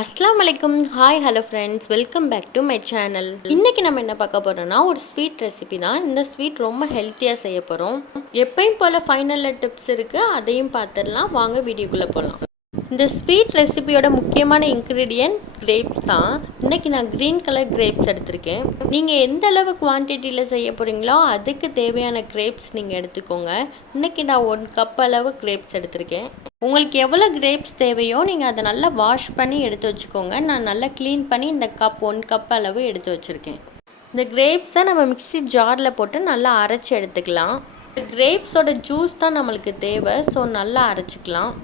அஸ்ஸலாமு அலைக்கும். Hi hello friends, welcome back to my channel. இன்னைக்கு நம்ம என்ன பார்க்க போறோம்னா ஒரு ஸ்வீட் ரெசிபி தான். இந்த ஸ்வீட் ரொம்ப ஹெல்த்தியாக செய்ய போகிறோம். எப்பயும் போல் ஃபைனலில் டிப்ஸ் இருக்குது, அதையும் பார்த்துடலாம். வாங்க வீடியோக்குள்ளே போகலாம். இந்த ஸ்வீட் ரெசிபியோட முக்கியமான இன்க்ரீடியன்ட் கிரேப்ஸ் தான். இன்றைக்கி நான் க்ரீன் கலர் கிரேப்ஸ் எடுத்திருக்கேன். நீங்கள் எந்த அளவு குவான்டிட்டியில் செய்ய போகிறீங்களோ அதுக்கு தேவையான கிரேப்ஸ் நீங்கள் எடுத்துக்கோங்க. இன்றைக்கி நான் 1 கப் அளவு கிரேப்ஸ் எடுத்திருக்கேன். உங்களுக்கு எவ்வளோ கிரேப்ஸ் தேவையோ நீங்கள் அதை நல்லா வாஷ் பண்ணி எடுத்து வச்சுக்கோங்க. நான் நல்லா க்ளீன் பண்ணி இந்த 1 கப் அளவு எடுத்து வச்சுருக்கேன். இந்த கிரேப்ஸை நம்ம மிக்ஸி ஜாரில் போட்டு நல்லா அரைச்சி எடுத்துக்கலாம். கிரேப்ஸோட ஜூஸ் தான் நம்மளுக்கு தேவை, ஸோ நல்லா அரைச்சிக்கலாம்.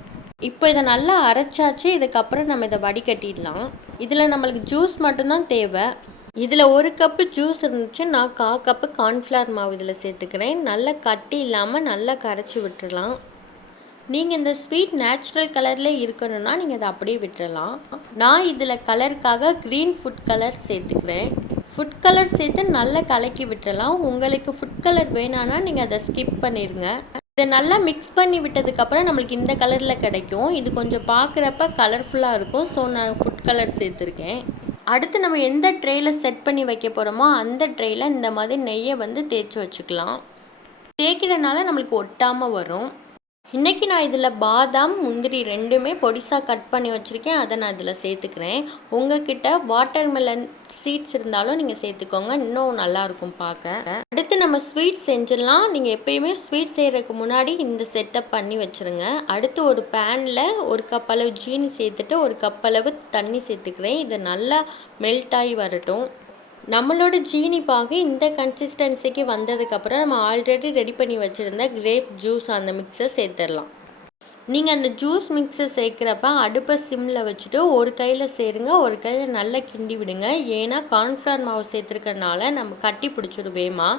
இப்போ இதை நல்லா அரைச்சாச்சு. இதுக்கப்புறம் நம்ம இதை வடிகட்டிடலாம். இதில் நம்மளுக்கு ஜூஸ் மட்டும்தான் தேவை. இதில் 1 கப்பு ஜூஸ் இருந்துச்சு. நான் 1/4 கப்பு கார்ன்ஃப்ளவர் மாவு இதில் சேர்த்துக்கிறேன். நல்லா கட்டி இல்லாமல் நல்லா கரைச்சி விட்டுடலாம். நீங்கள் இந்த ஸ்வீட் நேச்சுரல் கலரில் இருக்கணும்னா நீங்கள் அதை அப்படியே விட்டுறலாம். நான் இதில் கலருக்காக க்ரீன் ஃபுட் கலர் சேர்த்துக்கிறேன். ஃபுட் கலர் சேர்த்து நல்லா கலக்கி விட்டுறலாம். உங்களுக்கு ஃபுட் கலர் வேணான்னா நீங்கள் அதை ஸ்கிப் பண்ணிடுங்க. இதை நல்லா மிக்ஸ் பண்ணி விட்டதுக்கப்புறம் நம்மளுக்கு இந்த கலரில் கிடைக்கும். இது கொஞ்சம் பார்க்குறப்ப கலர்ஃபுல்லாக இருக்கும், ஸோ நான் ஃபுட் கலர் சேர்த்துருக்கேன். அடுத்து நம்ம எந்த ட்ரேயில் செட் பண்ணி வைக்க போகிறோமோ அந்த ட்ரேயில் இந்த மாதிரி நெய்யை தேய்ச்சி வச்சுக்கலாம். தேய்க்கிறனால நம்மளுக்கு ஒட்டாமல் வரும். இன்றைக்கி நான் இதில் பாதாம் முந்திரி ரெண்டுமே பொடிசாக கட் பண்ணி வச்சுருக்கேன். அதை நான் இதில் சேர்த்துக்கிறேன். உங்ககிட்ட வாட்டர்மெலன் சீட்ஸ் இருந்தாலும் நீங்கள் சேர்த்துக்கோங்க, இன்னும் நல்லாயிருக்கும் பார்க்க. அடுத்து நம்ம ஸ்வீட் செஞ்சிடலாம். நீங்கள் எப்பயுமே ஸ்வீட் செய்கிறதுக்கு முன்னாடி இந்த செட்டப் பண்ணி வச்சுருங்க. அடுத்து ஒரு பேனில் 1 கப் அளவு ஜீனி சேர்த்துட்டு 1 கப் அளவு தண்ணி சேர்த்துக்கிறேன். இது நல்லா மெல்ட் ஆகி வரட்டும். நம்மளோட ஜீனி பாகு இந்த கன்சிஸ்டன்சிக்கு வந்ததுக்கப்புறம் நம்ம ஆல்ரெடி ரெடி பண்ணி வச்சுருந்த கிரேப் ஜூஸ் அந்த மிக்ஸை சேர்த்துடலாம். நீங்கள் அந்த ஜூஸ் மிக்ஸை சேர்க்குறப்ப அடுப்பை சிம்மில் வச்சுட்டு ஒரு கையில் சேருங்க, ஒரு கையில் நல்லா கிண்டி விடுங்க. ஏன்னா கார்ன்ஃப்ளவர் மாவு சேர்த்துருக்கறனால நம்ம கட்டி பிடிச்சிரும் வேமா.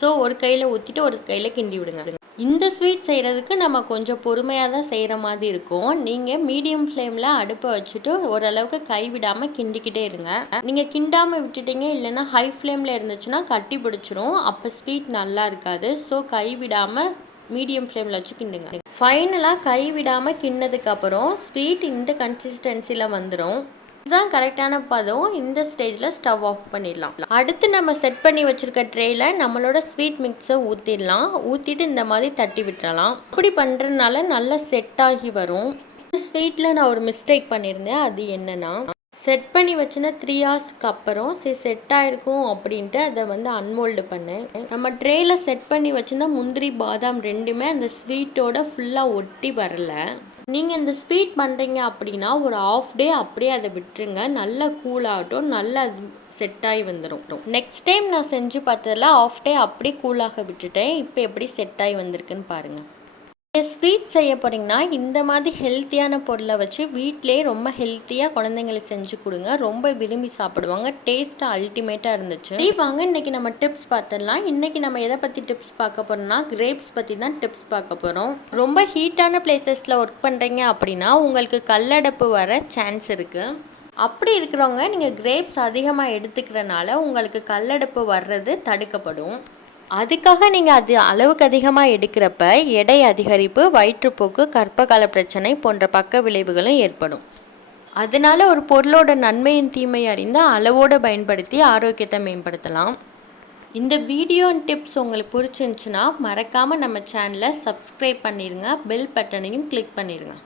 ஸோ ஒரு கையில் ஊற்றிட்டு ஒரு கையில் கிண்டி விடுங்க. இந்த ஸ்வீட் செய்கிறதுக்கு நம்ம கொஞ்சம் பொறுமையாக தான் செய்கிற மாதிரி இருக்கும். நீங்கள் மீடியம் ஃப்ளேமில் அடுப்பை வச்சுட்டு ஓரளவுக்கு கைவிடாமல் கிண்டிக்கிட்டே இருங்க. நீங்கள் கிண்டாமல் விட்டுட்டீங்க இல்லைன்னா ஹை ஃப்ளேமில் இருந்துச்சுன்னா கட்டி பிடிச்சிரும், அப்போ ஸ்வீட் நல்லா இருக்காது. ஸோ கைவிடாமல் மீடியம் ஃப்ளேமில் வச்சு கிண்டுங்க. ஃபைனலாக கைவிடாமல் கிண்ணதுக்கப்புறம் ஸ்வீட் இந்த கன்சிஸ்டன்சியில் வந்துடும். இதுதான் கரெக்டான பதம். இந்த ஸ்டேஜில் ஸ்டவ் ஆஃப் பண்ணிடலாம். அடுத்து நம்ம செட் பண்ணி வச்சுருக்க ட்ரேயில் நம்மளோட ஸ்வீட் மிக்ஸை ஊற்றிடலாம். ஊற்றிட்டு இந்த மாதிரி தட்டி விட்டுறலாம். இப்படி பண்ணுறதுனால நல்லா செட் ஆகி வரும். ஸ்வீட்டில் நான் ஒரு மிஸ்டேக் பண்ணியிருந்தேன். அது என்னென்னா, செட் பண்ணி வச்சுன்னா 3 ஹவர்ஸ்க்கு அப்புறம் சரி செட் ஆகிருக்கும் அப்படின்ட்டு அதை அன்மோல்டு பண்ணேன். நம்ம ட்ரேயில் செட் பண்ணி வச்சுருந்தா முந்திரி பாதாம் ரெண்டுமே அந்த ஸ்வீட்டோட ஃபுல்லாக ஒட்டி வரல. நீங்கள் இந்த ஸ்வீட் பண்ணுறீங்க அப்படின்னா ஒரு ½ டே அப்படியே அதை விட்டுருங்க. நல்லா கூலாகட்டும், நல்லா செட் ஆகி வந்துடும். நெக்ஸ்ட் டைம் நான் செஞ்சு பார்த்ததில் ½ டே அப்படியே கூலாக விட்டுட்டேன். இப்போ எப்படி செட் ஆகி வந்திருக்குன்னு பாருங்கள். ஸ்வீட் செய்ய போகிறீங்கன்னா இந்த மாதிரி ஹெல்த்தியான பொருளை வச்சு வீட்டிலே ரொம்ப ஹெல்த்தியாக குழந்தைங்களுக்கு செஞ்சு கொடுங்க. ரொம்ப விரும்பி சாப்பிடுவாங்க. டேஸ்ட்டு அல்டிமேட்டாக இருந்துச்சு. வாங்க இன்றைக்கி நம்ம டிப்ஸ் பார்த்துடலாம். இன்றைக்கி நம்ம எதை பற்றி டிப்ஸ் பார்க்க போகிறோம்னா கிரேப்ஸ் பற்றி தான் டிப்ஸ் பார்க்க போகிறோம். ரொம்ப ஹீட்டான பிளேசஸில் ஒர்க் பண்ணுறீங்க அப்படின்னா உங்களுக்கு கல்லடைப்பு வர சான்ஸ் இருக்குது. அப்படி இருக்கிறவங்க நீங்கள் கிரேப்ஸ் அதிகமாக எடுத்துக்கிறனால உங்களுக்கு கல்லடைப்பு வர்றது தடுக்கப்படும். அதுக்காக நீங்கள் அது அளவுக்கு அதிகமாக எடுக்கிறப்ப எடை அதிகரிப்பு, வயிற்றுப்போக்கு, கர்ப்பகால பிரச்சனை போன்ற பக்க விளைவுகளும் ஏற்படும். அதனால ஒரு பொருளோட நன்மையின் தீமை அறிந்து அளவோடு பயன்படுத்தி ஆரோக்கியத்தை மேம்படுத்தலாம். இந்த வீடியோ டிப்ஸ் உங்களுக்கு பிடிச்சிருந்துச்சுன்னா மறக்காமல் நம்ம சேனலை சப்ஸ்கிரைப் பண்ணிடுங்க. பெல் பட்டனையும் கிளிக் பண்ணிடுங்க.